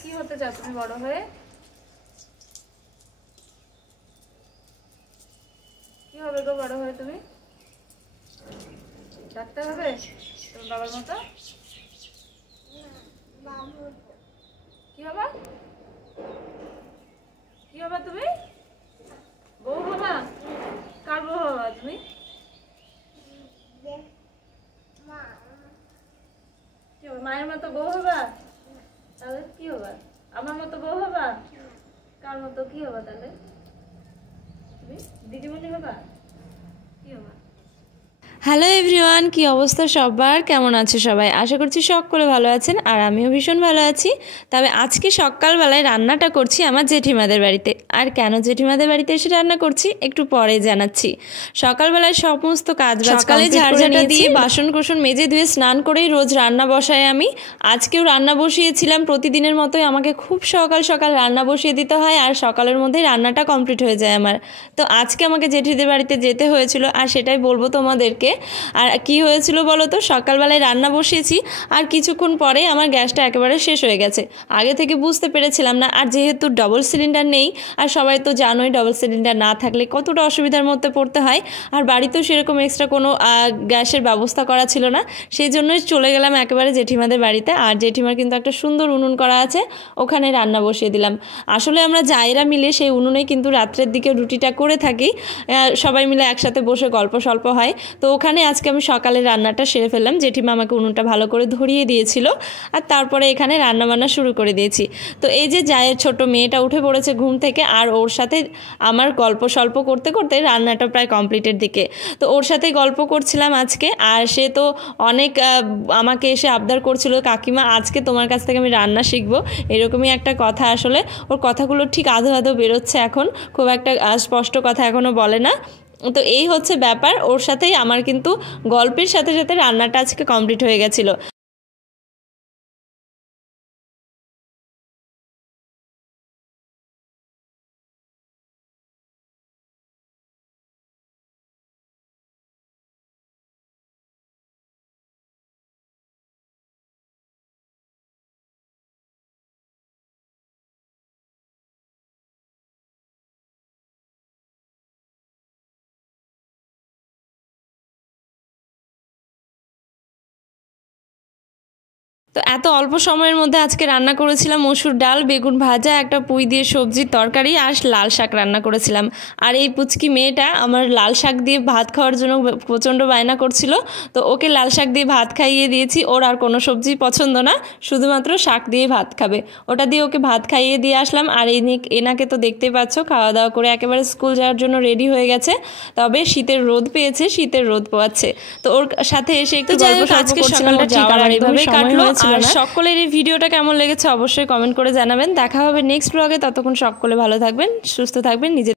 কি হতে চাও তুমি বড় হয়ে? কি হবে গো বড় হয়ে তুমি? ডাক্তার হবে তোর বাবার মতো? কি হবা? কি হবা তুমি? বউ হবা? কার বউ হবা তুমি? কি হবে, মায়ের মতো বউ হবা? তাহলে কি হবা? আমার মতো বউ হবা? কার মতো কি হবা তাহলে? তুমি দিদিমণি হবা? কি হবা? হ্যালো এভরিওয়ান, কি অবস্থা সবার? কেমন আছে সবাই? আশা করছি সকলে ভালো আছেন আর আমিও ভীষণ ভালো আছি। তবে আজকে সকালবেলায় রান্নাটা করছি আমার জেঠিমাদের বাড়িতে। আর কেন জেঠিমাদের বাড়িতে এসে রান্না করছি একটু পরে জানাচ্ছি। সকালবেলায় সমস্ত কাজ সকালে ঝাড়ঝাঁটা দিয়ে বাসন কোসন মেজে ধুয়ে স্নান করেই রোজ রান্না বসাই আমি। আজকেও রান্না বসিয়েছিলাম, প্রতিদিনের মতোই আমাকে খুব সকাল সকাল রান্না বসিয়ে দিতে হয় আর সকালের মধ্যেই রান্নাটা কমপ্লিট হয়ে যায় আমার। তো আজকে আমাকে জেঠিদের বাড়িতে যেতে হয়েছিল আর সেটাই বলবো তোমাদেরকে। আর কি হয়েছিল বলো তো, সকালবেলায় রান্না বসিয়েছি আর কিছুক্ষণ পরে আমার গ্যাসটা একেবারে শেষ হয়ে গেছে। আগে থেকে বুঝতে পেরেছিলাম না, আর যেহেতু ডবল সিলিন্ডার নেই আর সবাই তো জানোই ডবল সিলিন্ডার না থাকলে কতটা অসুবিধার মধ্যে পড়তে হয়। আর বাড়িতেও সেরকম এক্সট্রা কোনো গ্যাসের ব্যবস্থা করা ছিল না, সেই জন্যই চলে গেলাম একেবারে জেঠিমাদের বাড়িতে। আর জেঠিমার কিন্তু একটা সুন্দর উনুন করা আছে, ওখানে রান্না বসিয়ে দিলাম। আসলে আমরা জায়েরা মিলে সেই উনুনে কিন্তু রাত্রের দিকে রুটিটা করে থাকি, সবাই মিলে একসাথে বসে গল্প সল্প হয়। তো ওখানে আজকে আমি সকালে রান্নাটা সেরে ফেললাম, জেঠিমা আমাকে উনুনটা ভালো করে ধরিয়ে দিয়েছিল আর তারপরে এখানে রান্নাবান্না শুরু করে দিয়েছি। তো এই যে জায়ের ছোট মেয়েটা উঠে পড়েছে ঘুম থেকে, আর ওর সাথে আমার গল্প সল্প করতে করতে রান্নাটা প্রায় কমপ্লিটের দিকে। তো ওর সাথে গল্প করছিলাম আজকে, আর সে তো অনেক আমাকে এসে আবদার করছিল, কাকিমা আজকে তোমার কাছ থেকে আমি রান্না শিখবো, এরকমই একটা কথা। আসলে ওর কথাগুলো ঠিক আধো আধো বেরোচ্ছে এখন, খুব একটা স্পষ্ট কথা এখনও বলে না। তো এই হচ্ছে ব্যাপার, ওর সাথেই আমার কিন্তু গল্পের সাথে সাথে রান্নাটা আজকে কমপ্লিট হয়ে গেছিলো। তো এত অল্প সময়ের মধ্যে আজকে রান্না করেছিলাম মসুর ডাল, বেগুন ভাজা, একটা পুঁই দিয়ে সবজির তরকারি আর লাল শাক রান্না করেছিলাম। আর এই পুচকি মেয়েটা আমার লাল শাক দিয়ে ভাত খাওয়ার জন্য প্রচণ্ড বায়না করছিল, তো ওকে লাল শাক দিয়ে ভাত খাইয়ে দিয়েছি। ওর আর কোনো সবজি পছন্দ না, শুধুমাত্র শাক দিয়ে ভাত খাবে, ওটা দিয়ে ওকে ভাত খাইয়ে দিয়ে আসলাম। আর এনাকে তো দেখতেই পাচ্ছ খাওয়া দাওয়া করে একেবারে স্কুল যাওয়ার জন্য রেডি হয়ে গেছে। তবে শীতের রোদ পেয়েছে, শীতের রোদ পোয়াচ্ছে, তো ওর সাথে এসে একটু আজকে সকালটা ঠিক আমার এইভাবেই কাটলো। আর সকলের এই ভিডিওটা কেমন লেগেছে অবশ্যই কমেন্ট করে জানাবেন। দেখা হবে নেক্সট ব্লগে, ততক্ষণ সকলে ভালো থাকবেন, সুস্থ থাকবেন, নিজের